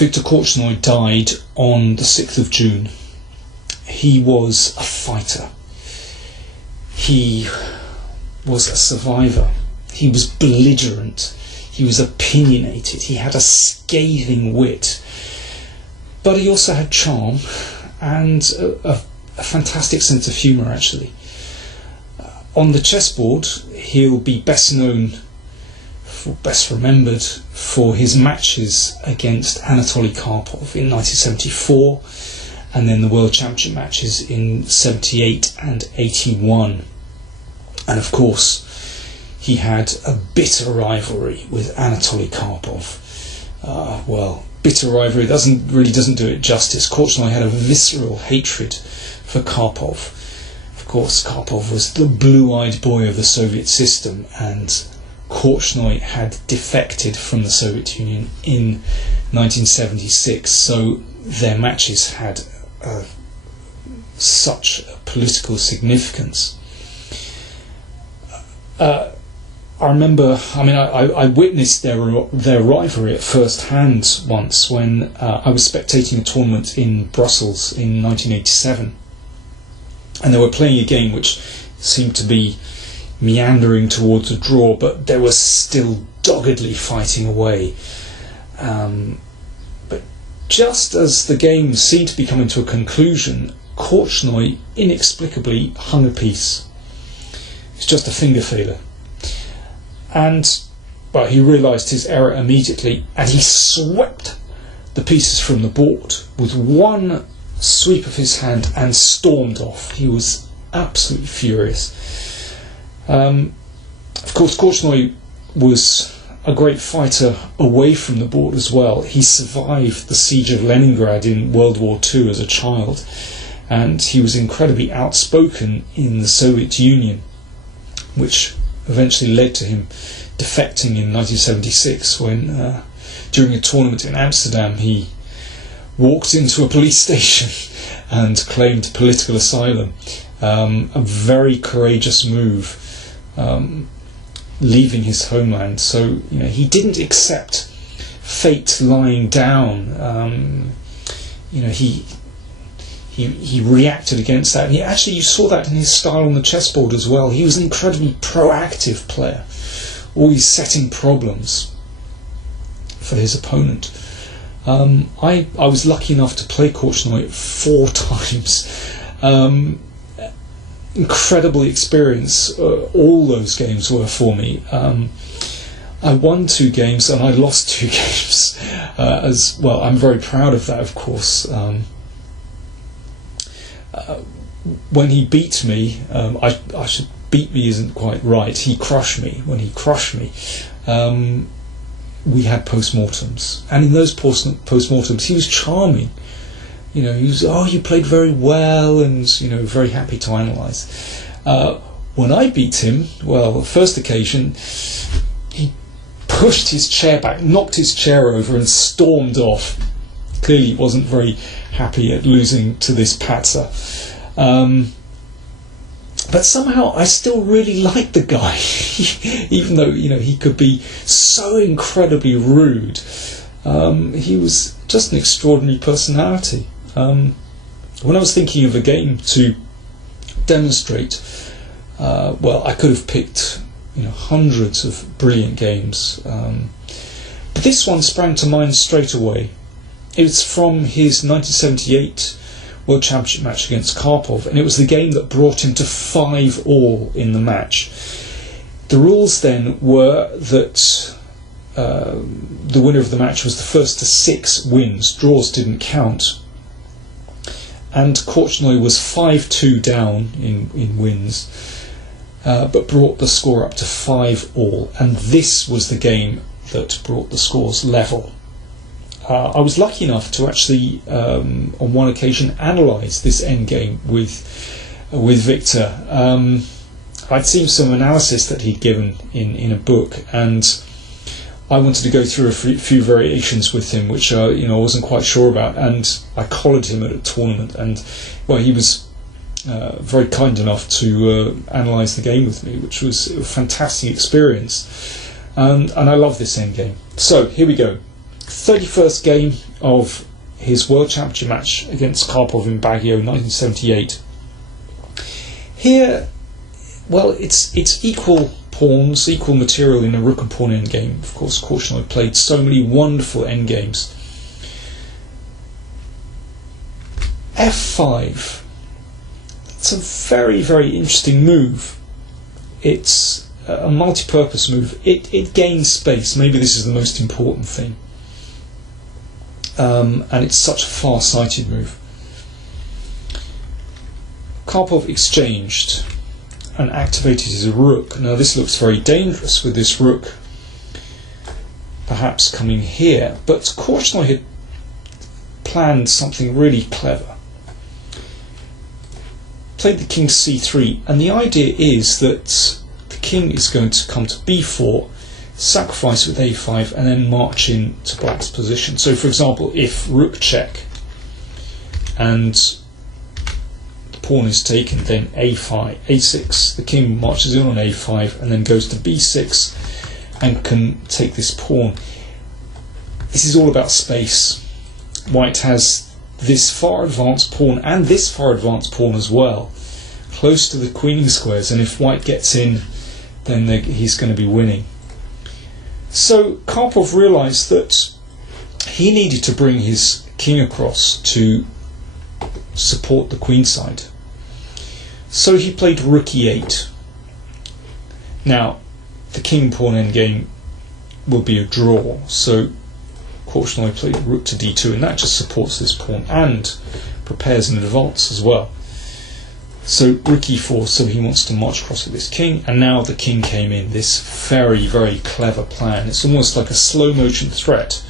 Viktor Korchnoi died on the 6th of June. He was a fighter. He was a survivor. He was belligerent. He was opinionated. He had a scathing wit. But he also had charm and a fantastic sense of humour, actually. On the chessboard, he'll be best remembered for his matches against Anatoly Karpov in 1974, and then the World Championship matches in 78 and 81. And of course, he had a bitter rivalry with Anatoly Karpov. Bitter rivalry doesn't do it justice. Korchnoi had a visceral hatred for Karpov. Of course, Karpov was the blue-eyed boy of the Soviet system, and Korchnoi had defected from the Soviet Union in 1976, so their matches had such political significance. I witnessed their rivalry at first hand once when I was spectating a tournament in Brussels in 1987, and they were playing a game which seemed to be meandering towards a draw, but they were still doggedly fighting away. But just as the game seemed to be coming to a conclusion, Korchnoi inexplicably hung a piece. It's just a finger failer. And he realised his error immediately, and he swept the pieces from the board with one sweep of his hand and stormed off. He was absolutely furious. Of course, Korchnoi was a great fighter away from the board as well. He survived the siege of Leningrad in World War II as a child, and he was incredibly outspoken in the Soviet Union, which eventually led to him defecting in 1976 when, during a tournament in Amsterdam, he walked into a police station and claimed political asylum. A very courageous move, leaving his homeland. So he didn't accept fate lying down. He reacted against that. And you saw that in his style on the chessboard as well. He was an incredibly proactive player, always setting problems for his opponent. I was lucky enough to play Korchnoi 4 times. Incredible experience. All those games were for me. I won 2 games and I lost 2 games. As well, I'm very proud of that, of course. When he beat me, beat me isn't quite right. He crushed me. When he crushed me, we had postmortems, and in those postmortems, he was charming. He was, you played very well, and very happy to analyse. When I beat him, the first occasion, he pushed his chair back, knocked his chair over, and stormed off. Clearly, he wasn't very happy at losing to this patzer. But somehow I still really liked the guy, even though he could be so incredibly rude. He was just an extraordinary personality. When I was thinking of a game to demonstrate, I could have picked hundreds of brilliant games, but this one sprang to mind straight away. It was from his 1978 World Championship match against Karpov, and it was the game that brought him to 5-all in the match. The rules then were that the winner of the match was the first to 6 wins. Draws didn't count. And Korchnoi was 5-2 down in wins, but brought the score up to 5-all. And this was the game that brought the scores level. I was lucky enough to actually, on one occasion, analyse this endgame with Viktor. I'd seen some analysis that he'd given in a book, and I wanted to go through a few variations with him, which I wasn't quite sure about, and I collared him at a tournament, and he was very kind enough to analyse the game with me, which was a fantastic experience, and I love this endgame. So here we go. 31st game of his World Championship match against Karpov in Baguio 1978. Here, well, it's equal pawns, equal material in a rook and pawn endgame. Of course, Korchnoi played so many wonderful endgames. F5. It's a very, very interesting move. It's a multi-purpose move. It gains space. Maybe this is the most important thing. And it's such a far-sighted move. Karpov exchanged and activated his rook. Now this looks very dangerous with this rook perhaps coming here, but Korchnoi had planned something really clever. Played the king c3, and the idea is that the king is going to come to b4, sacrifice with a5, and then march in to black's position. So for example, if rook check and the pawn is taken, then a5, a6, the king marches in on a5 and then goes to b6 and can take this pawn. This is all about space. White has this far advanced pawn and this far advanced pawn as well, close to the queening squares, and if white gets in, then he's going to be winning. So Karpov realised that he needed to bring his king across to support the queen side. So he played rook e8. Now, the king pawn endgame will be a draw, so Korchnoi played rook to d2, and that just supports this pawn and prepares an advance as well. So rook e4, so he wants to march across with this king, and now the king came in. This very, very clever plan. It's almost like a slow motion threat.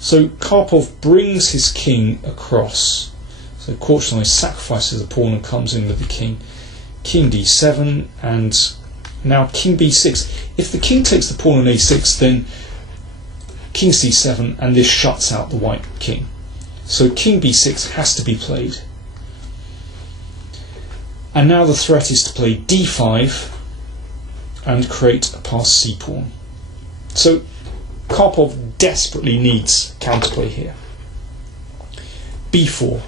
So Karpov brings his king across. So Korchnoi sacrifices the pawn and comes in with the king. King d7, and now king b6. If the king takes the pawn on a6, then king c7, and this shuts out the white king. So king b6 has to be played. And now the threat is to play d5 and create a passed c pawn. So Karpov desperately needs counterplay here. b4.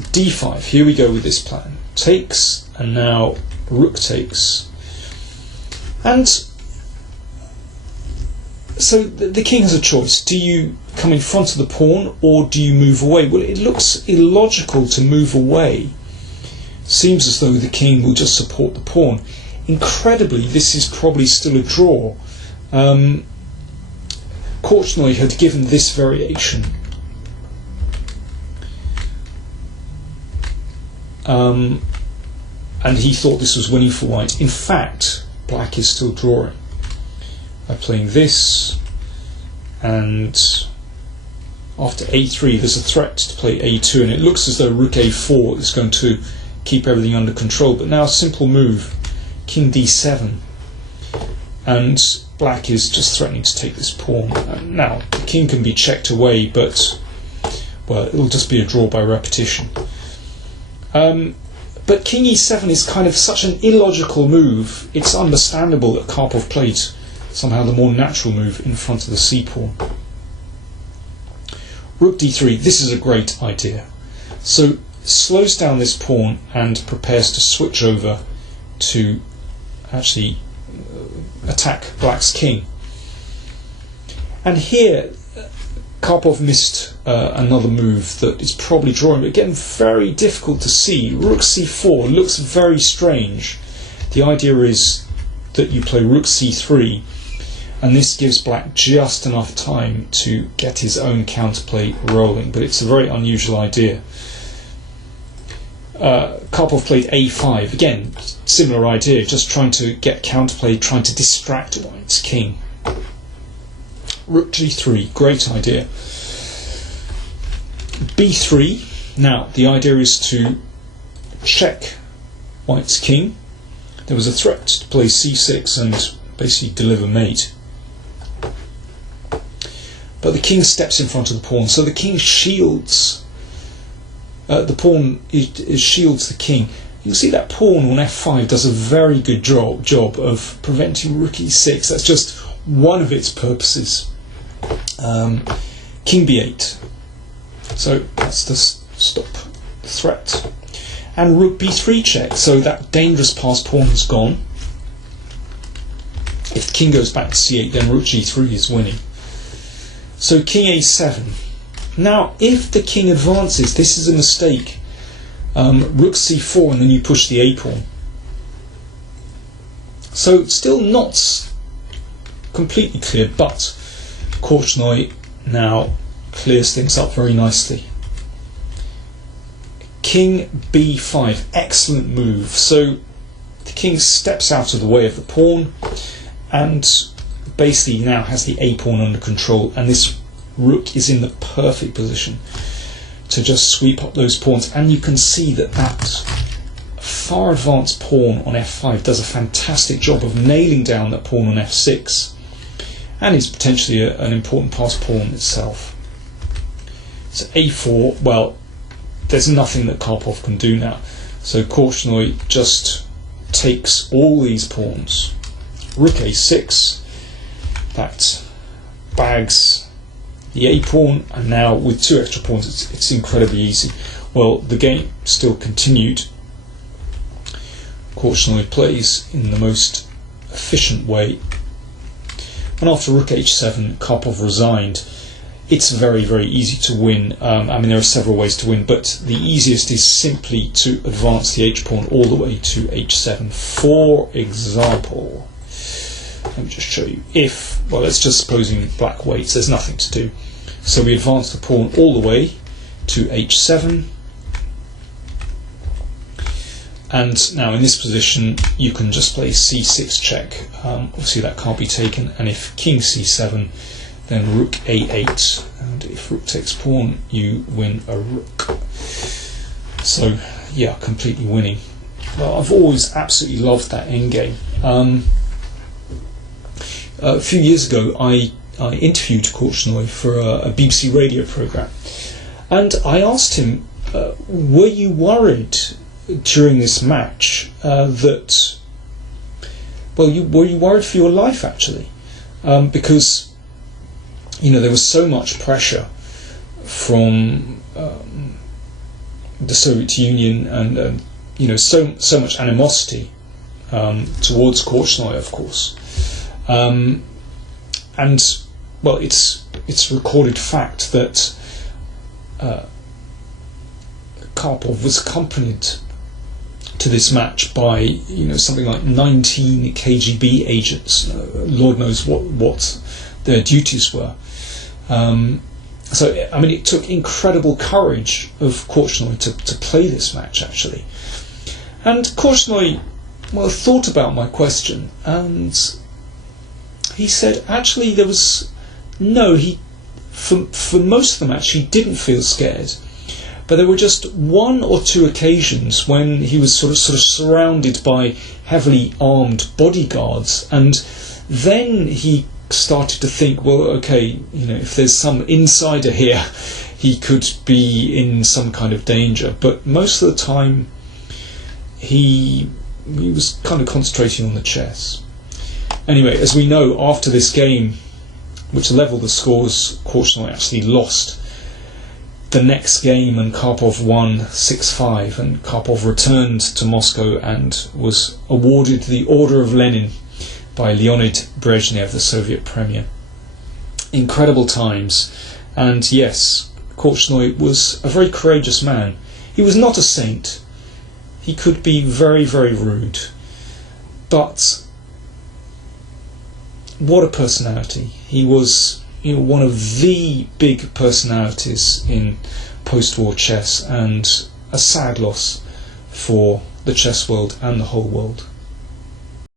d5. Here we go with this plan. Takes, and now rook takes. And so the king has a choice. Do you come in front of the pawn or do you move away? Well, it looks illogical to move away. Seems as though the king will just support the pawn. Incredibly, this is probably still a draw. Korchnoi had given this variation. And he thought this was winning for white. In fact, black is still drawing by playing this, and after a3 there's a threat to play a2, and it looks as though rook a4 is going to keep everything under control. But now a simple move, king d7, and black is just threatening to take this pawn. Now the king can be checked away, but well, it'll just be a draw by repetition. But king e7 is kind of such an illogical move. It's understandable that Karpov played somehow the more natural move in front of the c pawn. Rook d3, this is a great idea. So slows down this pawn and prepares to switch over to actually attack black's king. And here Karpov missed another move that is probably drawing, but again very difficult to see. Rook c4 looks very strange. The idea is that you play rook c3, and this gives black just enough time to get his own counterplay rolling, but it's a very unusual idea. Karpov played a5, again similar idea, just trying to get counterplay, trying to distract white's king. Rook g3, great idea. b3, now the idea is to check white's king. There was a threat to play c6 and basically deliver mate. But the king steps in front of the pawn, so the king shields the pawn shields the king. you'll see that pawn on f5 does a very good job of preventing rook e6. That's just one of its purposes. King b8. So that's to stop the threat. And rook b3 check. So that dangerous passed pawn is gone. If the king goes back to c8, then rook g3 is winning. So king a7. Now, if the king advances, this is a mistake. Rook c4, and then you push the a pawn. So still not completely clear, but Korchnoi now clears things up very nicely. King b5, excellent move. So the king steps out of the way of the pawn and basically now has the a pawn under control, and this rook is in the perfect position to just sweep up those pawns. And you can see that that far advanced pawn on f5 does a fantastic job of nailing down that pawn on f6, and is potentially an important passed pawn itself. So a4, well, there's nothing that Karpov can do now. So Korchnoi just takes all these pawns. Rook a6, that bags the a pawn, and now with two extra pawns it's incredibly easy. Well, the game still continued. Korchnoi plays in the most efficient way, and after rook h7 Karpov resigned. It's very, very easy to win. I mean, there are several ways to win, but the easiest is simply to advance the h-pawn all the way to h7. For example, let me just show you. If, well, let's just supposing black waits, there's nothing to do. So we advance the pawn all the way to h7. And now in this position, you can just play c6 check. Obviously that can't be taken. And if king c7, then rook a8, and if rook takes pawn, you win a rook. So yeah, completely winning. Well, I've always absolutely loved that endgame. A few years ago, I interviewed Korchnoi for a BBC radio programme, and I asked him, were you worried during this match that, well, were you worried for your life actually? Because there was so much pressure from the Soviet Union, and so much animosity towards Korchnoi, of course. And well, it's recorded fact that Karpov was accompanied to this match by something like 19 KGB agents. Lord knows what their duties were. So I mean, it took incredible courage of Korchnoi to play this match actually. And Korchnoi, well, thought about my question, and he said actually there was for most of the match he didn't feel scared, but there were just one or two occasions when he was sort of surrounded by heavily armed bodyguards, and then he started to think, well, okay, if there's some insider here, he could be in some kind of danger. But most of the time he was kind of concentrating on the chess. Anyway, as we know, after this game, which leveled the scores, Korchnoi actually lost the next game, and Karpov won 6-5, and Karpov returned to Moscow and was awarded the Order of Lenin by Leonid Brezhnev, the Soviet Premier. Incredible times. And yes, Korchnoi was a very courageous man. He was not a saint. He could be very, very rude. But what a personality. He was one of the big personalities in post-war chess, and a sad loss for the chess world and the whole world.